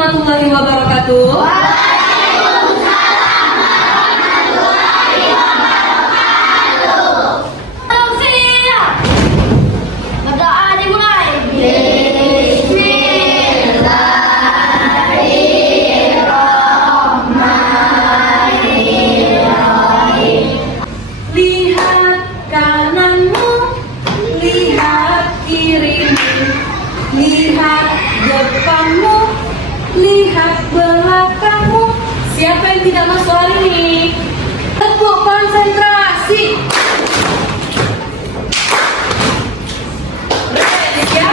warahmatullahi wabarakatuh. Berdoa dimulai. Lihat kananmu, lihat kirimu, lihat depanmu, lihat belakangmu. Siapa yang tidak masuk hari ini? Tepuk konsentrasi. Ready ya?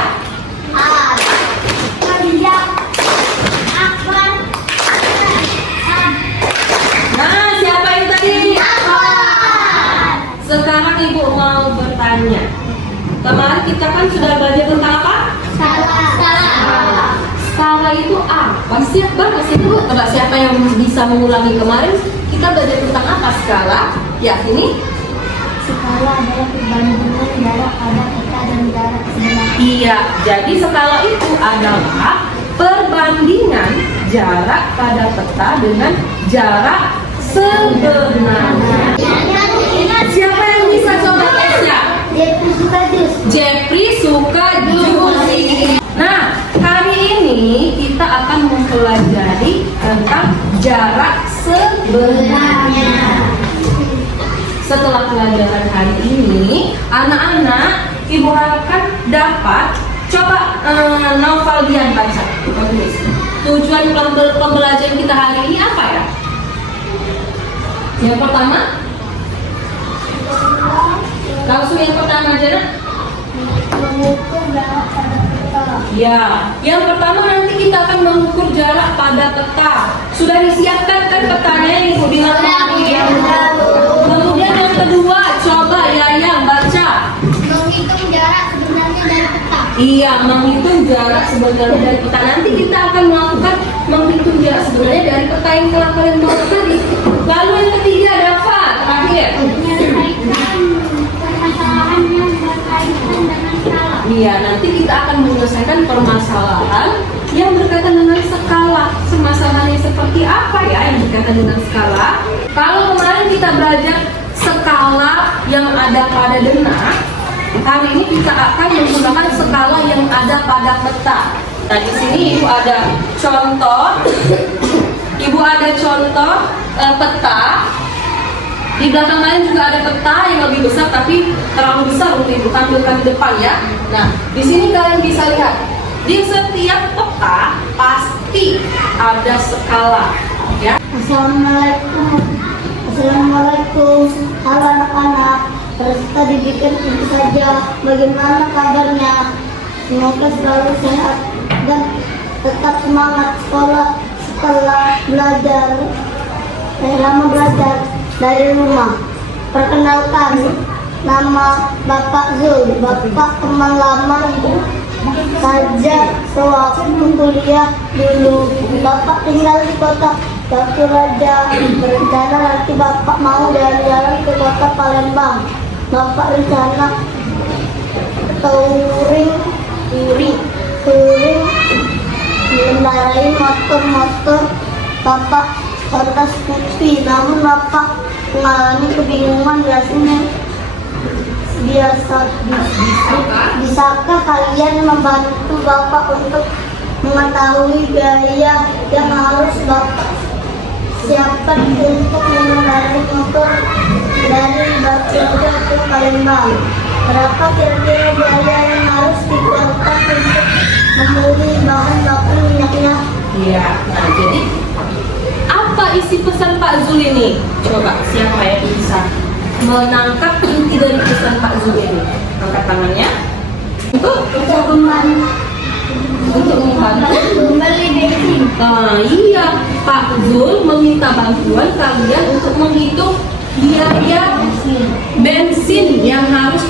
Nah, siapa yang tadi? Sekarang ibu mau bertanya. Kemarin kita kan sudah belajar tentang apa? Skala itu apa? Siap banget sih Bu. Coba siapa yang bisa mengulangi kemarin? Kita belajar tentang apa skala? Ya, ini. Skala adalah perbandingan jarak pada peta dan jarak sebelah. Iya, jadi skala itu adalah perbandingan jarak pada peta dengan jarak sebenarnya. Siapa yang bisa coba tesnya? Jepri suka jus. Jeffrey suka jus. Nah, kali ini kita akan mempelajari tentang jarak sebenarnya. Setelah pelajaran hari ini, anak-anak ibu harapkan dapat coba Novalian baca. Tujuan pembelajaran kita hari ini apa ya? Yang pertama, langsung yang pertama aja nak. Mengukur jarak pada peta. Ya, yang pertama nanti kita akan mengukur jarak pada peta. Sudah disiapkan kan petanya ibu bilang tadi? Kemudian yang kedua, coba Yayang baca. Menghitung jarak sebenarnya dari peta. Iya, menghitung jarak sebenarnya dari peta. Nanti kita akan melakukan menghitung jarak sebenarnya dari peta yang telah kalian bawa tadi. Lalu yang ketiga, Dava, terakhir. Menyelesaikan permasalahan yang berkaitan dengan skala. Iya, nanti kita akan menyelesaikan permasalahan yang berkaitan dengan skala. Permasalahannya seperti apa ya yang berkaitan dengan skala? Kalau kemarin kita belajar skala yang ada pada denah, hari ini kita akan menggunakan skala yang ada pada peta. Nah, di sini ibu ada contoh. Ibu ada contoh peta. Di belakang kalian juga ada peta yang lebih besar, tapi terlalu besar untuk ibu tampilkan di depan ya. Nah, di sini kalian bisa lihat di setiap peta pasti ada skala ya. Assalamualaikum. Halo anak-anak. Peserta didikan tentu saja. Bagaimana kabarnya? Semoga selalu sehat dan tetap semangat sekolah setelah lama belajar dari rumah. Perkenalkan, nama Bapak Zul. Bapak teman lama ibu saja sewaktu kuliah dulu. Bapak tinggal di kota Batu Raja. Berencana nanti Bapak mau jalan-jalan ke kota Palembang. Bapak rencana touring mengendarai motor-motor. Bapak kontes Scoopy, namun Bapak mengalami kebingungan bisakah kalian membantu Bapak untuk mengetahui biaya yang harus Bapak siapkan untuk mengendarai motor dari Batu Raja ke Palembang? Berapa kira-kira biaya yang harus dikeluarkan untuk membeli bahan bakar minyaknya? Iya. Nah, jadi apa isi pesan Pak Zul ini? Coba siapa yang bisa menangkap inti dari pesan Pak Zul ini? Angkat tangannya. Untuk membantu Membeli bensin. Nah, iya, Pak Zul meminta bantuan kalian untuk menghitung biaya bensin yang harus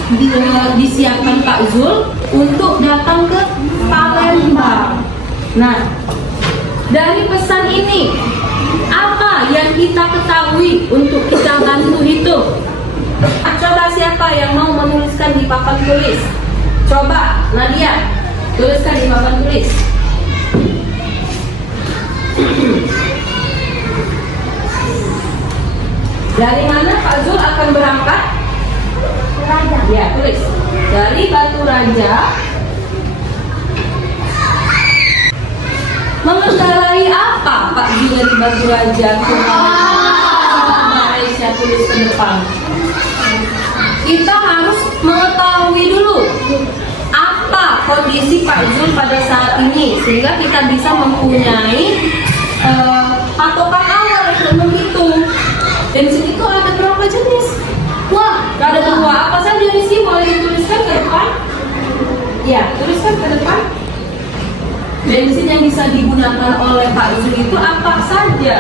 disiapkan Pak Zul untuk datang ke Palembang. Nah, dari pesan ini, apa yang kita ketahui untuk kita bantu hitung? Coba siapa yang mau menuliskan di papan tulis? Coba, Nadia, tuliskan di papan tulis. tulis. Dari Batu Raja mengendarai apa Pak Zul dari Batu Raja? Malaysia tulis ke depan. Kita harus mengetahui dulu apa kondisi Pak Zul pada saat ini sehingga kita bisa mempunyai patokan awal untuk menghitung. Bensin itu ada berapa jenis? Wah, ada 2. Apa saja di sini? Boleh dituliskan ke depan? Ya, tuliskan ke depan. Bensin yang bisa digunakan oleh Pak Zul itu apa saja?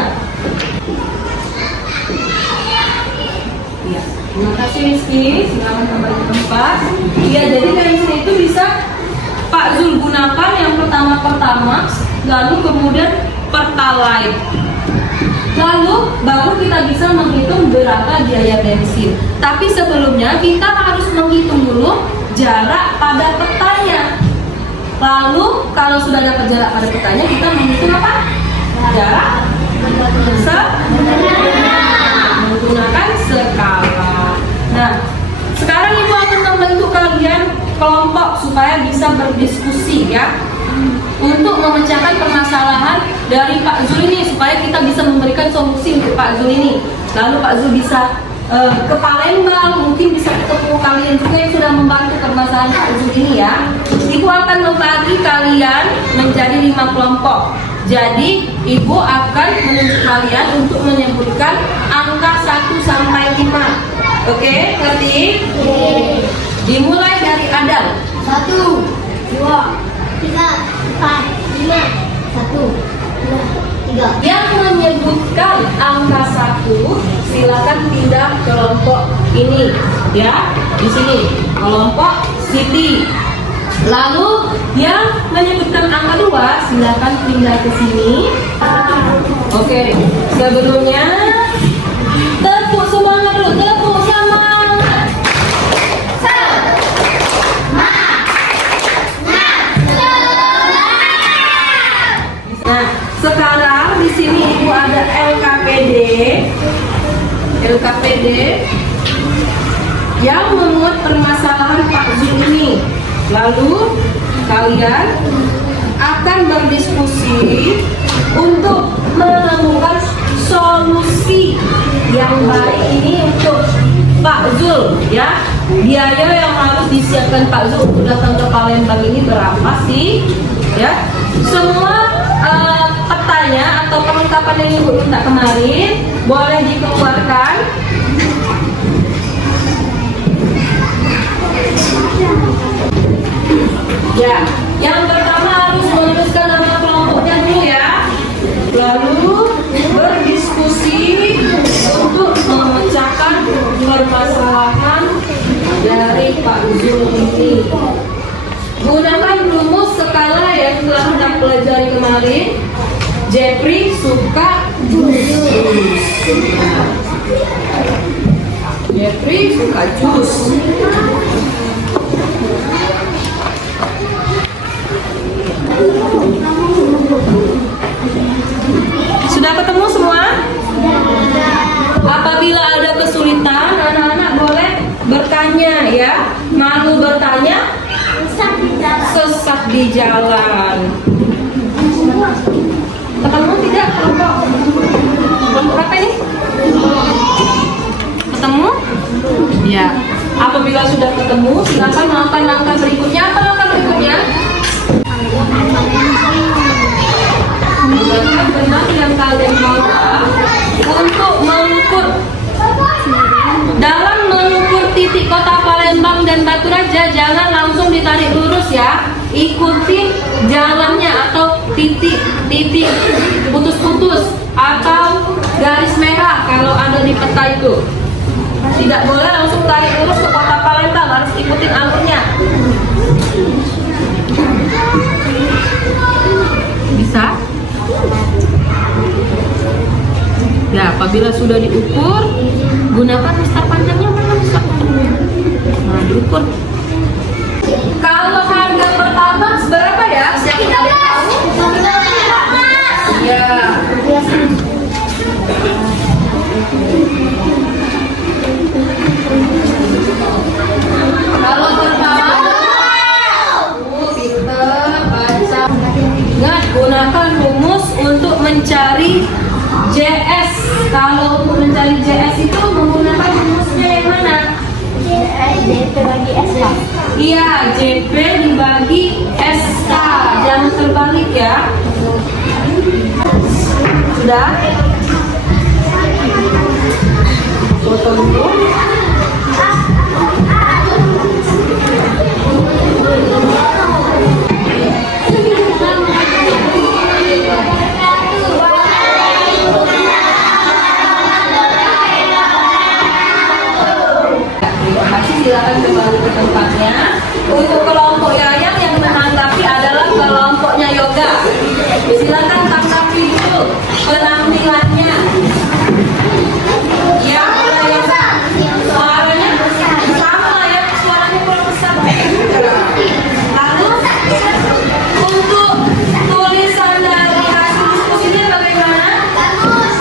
Ya, terima kasih Rizky. Silakan kembali ke tempat. Ya, jadi bensin itu bisa Pak Zul gunakan yang pertama Pertamax, lalu kemudian Pertalite. Lalu baru kita bisa menghitung berapa biaya bensin. Tapi sebelumnya kita harus menghitung dulu jarak pada petanya. Lalu kalau sudah dapat jarak pada petanya, kita menghitung apa? Jarak menggunakan skala. Nah, sekarang Ibu akan membentuk kalian kelompok supaya bisa berdiskusi ya, untuk memecahkan permasalahan dari Pak Zul ini supaya kita bisa memberikan solusi untuk Pak Zul ini. Lalu Pak Zul bisa ke Palembang, mungkin bisa ketemu kalian juga yang sudah membantu permasalahan Pak Zul ini ya. Ibu akan membagi kalian menjadi 5 kelompok. Jadi Ibu akan menunjuk kalian untuk menyebutkan angka 1 sampai 5. Oke, ngerti? Dimulai dari Adam. 1, 2, 3, 4, 5. 1, 2, 3. Yang menyebutkan angka 1 silakan pindah kelompok ini ya. Di sini kelompok Siti. Lalu yang menyebutkan angka 2 silakan pindah ke sini. Oke, sebelumnya tepuk semangat dulu, tepuk semangat. Nah, sekarang di sini Ibu ada LKPD yang memuat permasalahan Pak Zul ini. Lalu kalian akan berdiskusi untuk menemukan solusi yang baik ini untuk Pak Zul ya. Biaya yang harus disiapkan Pak Zul untuk datang ke Palembang ini berapa sih? Ya, semua petanya atau perlengkapan yang Ibu minta kemarin boleh dikeluarkan. Ya, yang pertama harus menuliskan nama kelompoknya dulu ya. Lalu berdiskusi untuk memecahkan permasalahan dari Pak Zul ini. Gunakan rumus skala yang telah kita pelajari kemarin. Jeffrey suka jus. Jeffrey suka jus. Sudah ketemu semua? Apabila ada kesulitan, anak-anak boleh bertanya ya. Malu bertanya? Sesat di jalan. Ketemu tidak kelompok? Kelompok apa ini? Ketemu? Ya. Apabila sudah ketemu, silakan melakukan langkah berikutnya. Apa langkah berikutnya? Menggunakan benang yang kalian bawa untuk mengukur. Dalam mengukur titik kota Palembang dan Batu Raja, jangan langsung ditarik lurus ya. Ikuti jalannya atau titik putus-putus atau garis merah kalau ada di peta itu. Tidak boleh langsung tarik lurus ke kota Palembang, harus ikutin alurnya. Bisa? Ya, apabila sudah diukur, gunakan mistar panjangnya. Mana mistar panjangnya? Nah, diukur. Kalau harga pertama berapa ya? Siapa yang tahu? Ya. Kalau JS. Kalau untuk mencari JS itu menggunakan rumusnya yang mana? JP bagi SK. Iya, JP dibagi SK. Jangan terbalik ya. Sudah? Foto dulu. Silakan kembali ke tempatnya. Untuk kelompok Yayang yang menanggapi adalah kelompoknya Yoga. Silakan tanggapi dulu penampilannya. Ya, mulai Yoga. Suaranya sama ya, suaranya kurang besar. Lalu untuk tulisan dari hasil diskusinya bagaimana? Bagus.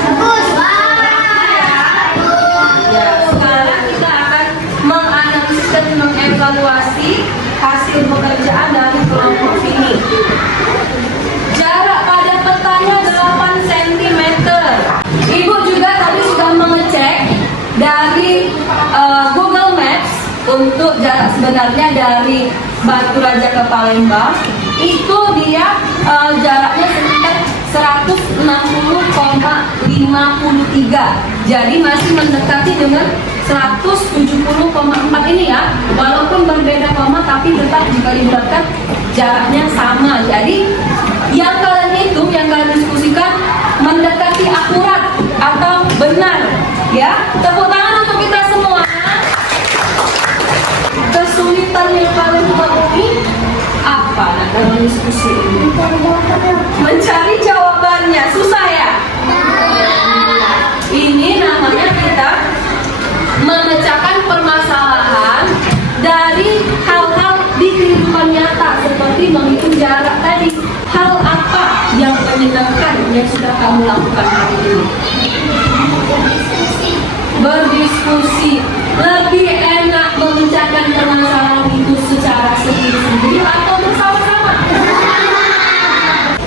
Ya, sekarang kita akan menganalisis dan mengevaluasi hasil pekerjaan dari kelompok ini. Jarak pada petanya 8 cm. Ibu juga tadi sudah mengecek dari Google Maps untuk jarak sebenarnya dari Batu Raja ke Palembang. Itu dia jaraknya sekitar 160,53. Jadi masih mendekati dengan 170,4 ini ya. Walaupun berbeda koma tapi tetap jika dibulatkan jaraknya sama. Jadi yang kalian hitung, yang kalian diskusikan mendekati akurat atau benar ya. Tepuk tangan untuk kita semua. Kesulitan yang kalian temui apa dalam diskusi ini? Mencari jawabannya. Susah ya? Ini namanya kita memecahkan permasalahan dari hal-hal di kehidupan nyata seperti menghitung jarak tadi. Hal apa yang menyenangkan yang sudah kamu lakukan hari ini? Berdiskusi. Lebih enak memecahkan permasalahan itu secara sendiri-sendiri atau bersama-sama?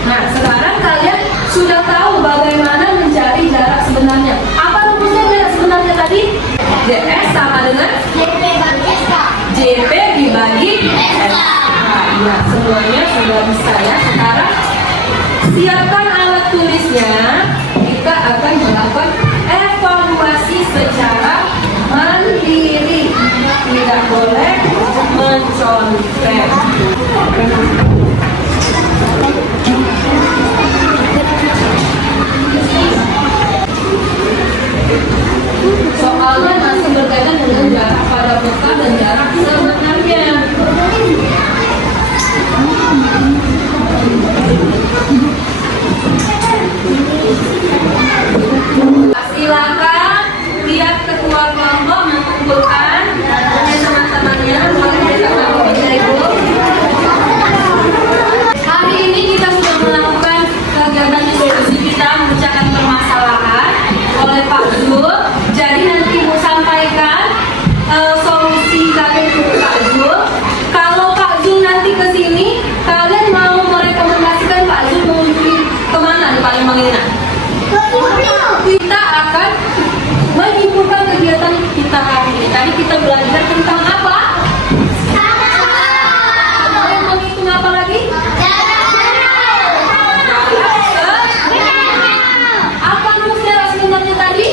Nah, sekarang kalian sudah tahu bagaimana mencari jarak sebenarnya. Apa rumusnya jarak sebenarnya tadi? JS sama dengan JP bagi SK. JP dibagi SK. Nah, semuanya sudah bisa ya. Sekarang siapkan alat tulisnya. Kita akan melakukan evaluasi secara mandiri. Tidak boleh mencontek. Soalnya masih berkaitan dengan jarak pada peta dan jarak sebenarnya. Silakan tiap ketua kelompok mengumpulkan teman-temannya. Hari ini kita sudah melakukan kegiatan diskusi kita memecahkan permasalahan oleh Pak Zul. Jadi nanti Ibu sampaikan solusi kalian ke Pak Zul. Kalau Pak Zul nanti ke sini, kalian mau merekomendasikan Pak Zul mengunjungi kemana di Palembang ini? Kita akan menyimpulkan kegiatan kita hari ini. Tadi kita belajar tentang apa? Kalian menghitung apa lagi? Apa rumus jarak sebenarnya tadi?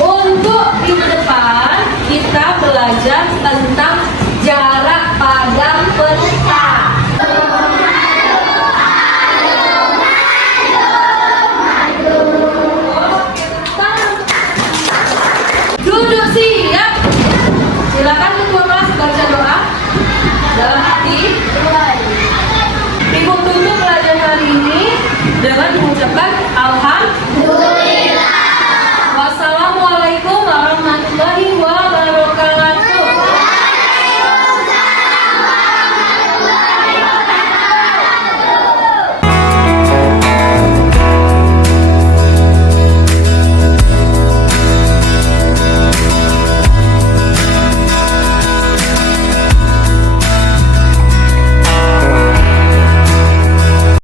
Untuk minggu depan kita belajar tentang jarak pada peta. Duduk siap. Silakan ketua kelas baca doa dalam hati. Ibu tutup pelajaran hari ini dengan mengucapkan alhamdulillah.